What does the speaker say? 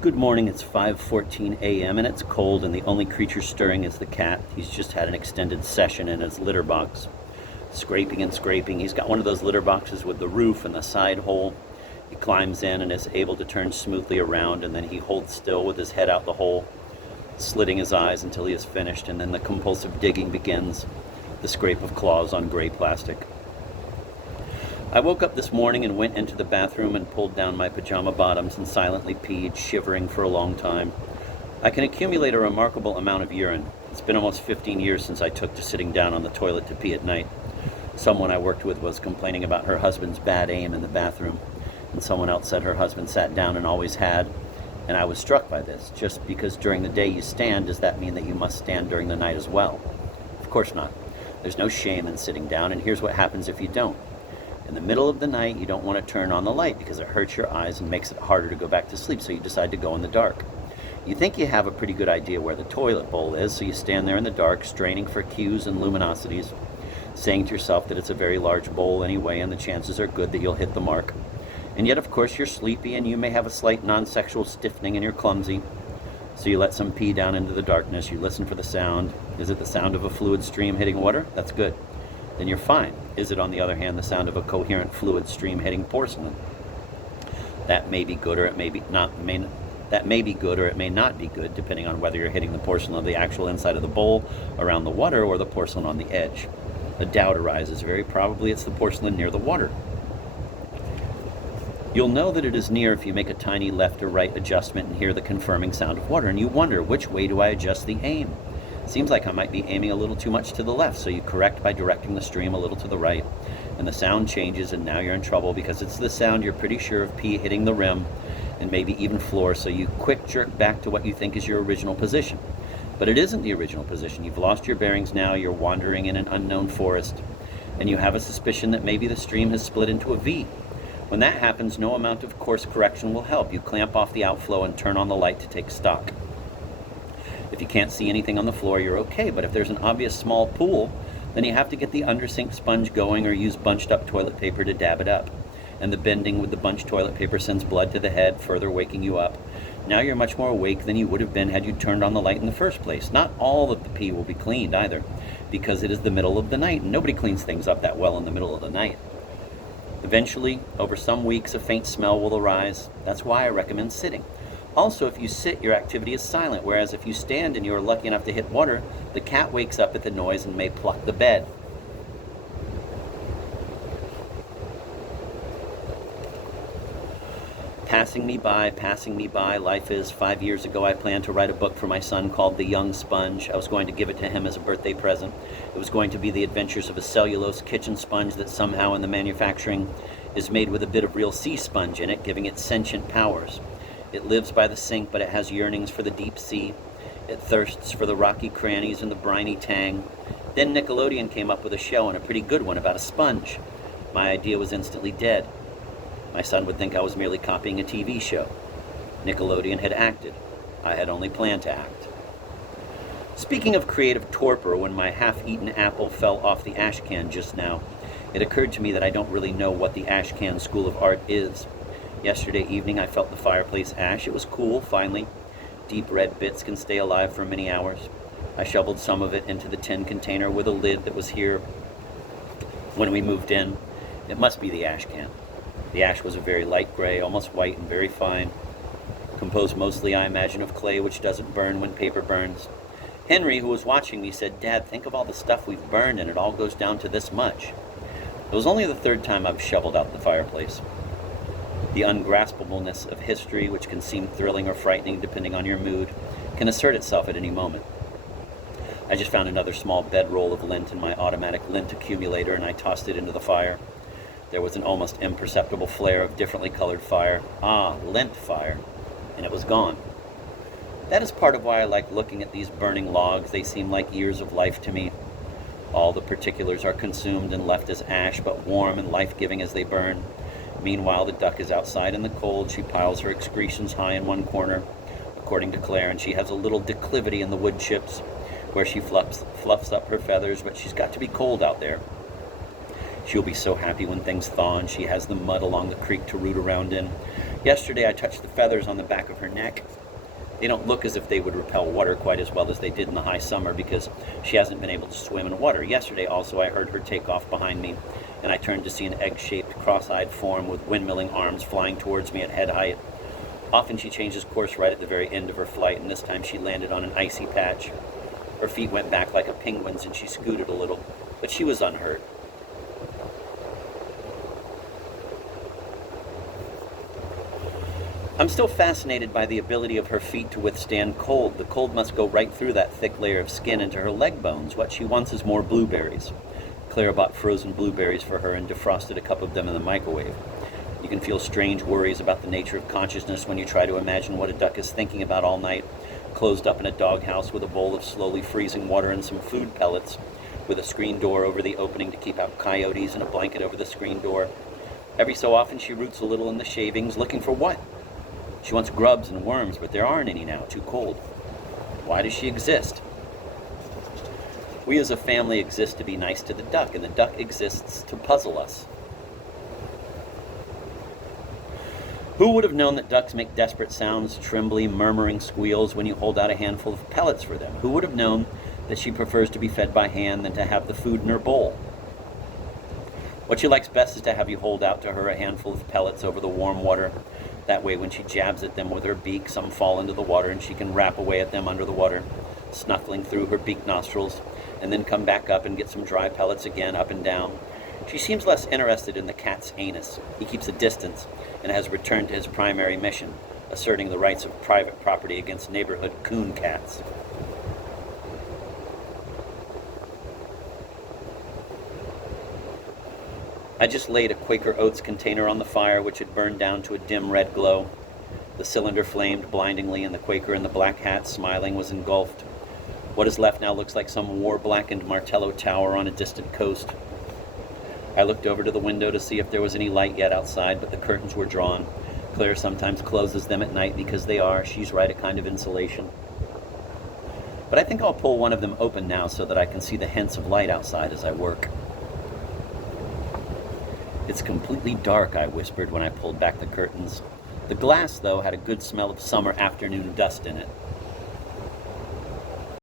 Good morning, it's 5:14 a.m. and it's cold and the only creature stirring is the cat. He's just had an extended session in his litter box. Scraping and scraping. He's got one of those litter boxes with the roof and the side hole. He climbs in and is able to turn smoothly around, and then he holds still with his head out the hole, slitting his eyes until he is finished, and then the compulsive digging begins, the scrape of claws on gray plastic. I woke up this morning and went into the bathroom and pulled down my pajama bottoms and silently peed, shivering for a long time. I can accumulate a remarkable amount of urine. It's been almost 15 years since I took to sitting down on the toilet to pee at night. Someone I worked with was complaining about her husband's bad aim in the bathroom, and someone else said her husband sat down and always had, and I was struck by this. Just because during the day you stand, does that mean that you must stand during the night as well? Of course not. There's no shame in sitting down, and here's what happens if you don't. In the middle of the night, you don't want to turn on the light because it hurts your eyes and makes it harder to go back to sleep, so you decide to go in the dark. You think you have a pretty good idea where the toilet bowl is, so you stand there in the dark, straining for cues and luminosities, saying to yourself that it's a very large bowl anyway, and the chances are good that you'll hit the mark. And yet, of course, you're sleepy, and you may have a slight non-sexual stiffening, and you're clumsy. So you let some pee down into the darkness. You listen for the sound. Is it the sound of a fluid stream hitting water? That's good. Then you're fine. Is it, on the other hand, the sound of a coherent fluid stream hitting porcelain? That may be good, or it may be not. That may be good, or it may not be good, depending on whether you're hitting the porcelain of the actual inside of the bowl around the water, or the porcelain on the edge. A doubt arises. Very probably it's the porcelain near the water. You'll know that it is near if you make a tiny left or right adjustment and hear the confirming sound of water, and you wonder, which way do I adjust the aim? Seems like I might be aiming a little too much to the left, so you correct by directing the stream a little to the right, and the sound changes, and now you're in trouble because it's the sound you're pretty sure of pee hitting the rim and maybe even floor, so you quick jerk back to what you think is your original position. But it isn't the original position. You've lost your bearings now, you're wandering in an unknown forest, and you have a suspicion that maybe the stream has split into a V. When that happens, no amount of course correction will help. You clamp off the outflow and turn on the light to take stock. If you can't see anything on the floor, you're okay, but if there's an obvious small pool, then you have to get the undersink sponge going or use bunched up toilet paper to dab it up. And the bending with the bunched toilet paper sends blood to the head, further waking you up. Now you're much more awake than you would have been had you turned on the light in the first place. Not all of the pee will be cleaned either, because it is the middle of the night, and nobody cleans things up that well in the middle of the night. Eventually, over some weeks, a faint smell will arise. That's why I recommend sitting. Also, if you sit, your activity is silent, whereas if you stand and you are lucky enough to hit water, the cat wakes up at the noise and may pluck the bed. Passing me by, life is. 5 years ago, I planned to write a book for my son called The Young Sponge. I was going to give it to him as a birthday present. It was going to be the adventures of a cellulose kitchen sponge that somehow in the manufacturing is made with a bit of real sea sponge in it, giving it sentient powers. It lives by the sink, but it has yearnings for the deep sea. It thirsts for the rocky crannies and the briny tang. Then Nickelodeon came up with a show, and a pretty good one, about a sponge. My idea was instantly dead. My son would think I was merely copying a TV show. Nickelodeon had acted. I had only planned to act. Speaking of creative torpor, when my half-eaten apple fell off the ash can just now, it occurred to me that I don't really know what the ash can school of art is. Yesterday evening, I felt the fireplace ash. It was cool, finally. Deep red bits can stay alive for many hours. I shoveled some of it into the tin container with a lid that was here when we moved in. It must be the ash can. The ash was a very light gray, almost white, and very fine. Composed mostly, I imagine, of clay, which doesn't burn when paper burns. Henry, who was watching me, said, "Dad, think of all the stuff we've burned, and it all goes down to this much." It was only the third time I've shoveled out the fireplace. The ungraspableness of history, which can seem thrilling or frightening depending on your mood, can assert itself at any moment. I just found another small bedroll of lint in my automatic lint accumulator, and I tossed it into the fire. There was an almost imperceptible flare of differently colored fire. Ah, lint fire. And it was gone. That is part of why I like looking at these burning logs. They seem like years of life to me. All the particulars are consumed and left as ash, but warm and life-giving as they burn. Meanwhile, the duck is outside in the cold. She piles her excretions high in one corner, according to Claire, and she has a little declivity in the wood chips where she fluffs up her feathers, but she's got to be cold out there. She'll be so happy when things thaw and she has the mud along the creek to root around in. Yesterday I touched the feathers on the back of her neck. They don't look as if they would repel water quite as well as they did in the high summer because she hasn't been able to swim in water. Yesterday also I heard her take off behind me, and I turned to see an egg-shaped, cross-eyed form with windmilling arms flying towards me at head height. Often she changes course right at the very end of her flight, and this time she landed on an icy patch. Her feet went back like a penguin's and she scooted a little, but she was unhurt. I'm still fascinated by the ability of her feet to withstand cold. The cold must go right through that thick layer of skin into her leg bones. What she wants is more blueberries. Clara bought frozen blueberries for her and defrosted a cup of them in the microwave. You can feel strange worries about the nature of consciousness when you try to imagine what a duck is thinking about all night, closed up in a doghouse with a bowl of slowly freezing water and some food pellets, with a screen door over the opening to keep out coyotes and a blanket over the screen door. Every so often she roots a little in the shavings, looking for what? She wants grubs and worms, but there aren't any now, too cold. Why does she exist? We as a family exist to be nice to the duck, and the duck exists to puzzle us. Who would have known that ducks make desperate sounds, trembly, murmuring squeals when you hold out a handful of pellets for them? Who would have known that she prefers to be fed by hand than to have the food in her bowl? What she likes best is to have you hold out to her a handful of pellets over the warm water. That way, when she jabs at them with her beak, some fall into the water and she can rap away at them under the water, snuffling through her beak nostrils, and then come back up and get some dry pellets again, up and down. She seems less interested in the cat's anus. He keeps a distance and has returned to his primary mission, asserting the rights of private property against neighborhood coon cats. I just laid a Quaker Oats container on the fire, which had burned down to a dim red glow. The cylinder flamed blindingly, and the Quaker in the black hat, smiling, was engulfed. What is left now looks like some war-blackened Martello tower on a distant coast. I looked over to the window to see if there was any light yet outside, but the curtains were drawn. Claire sometimes closes them at night because she's right, a kind of insulation. But I think I'll pull one of them open now so that I can see the hints of light outside as I work. "It's completely dark," I whispered when I pulled back the curtains. The glass, though, had a good smell of summer afternoon dust in it.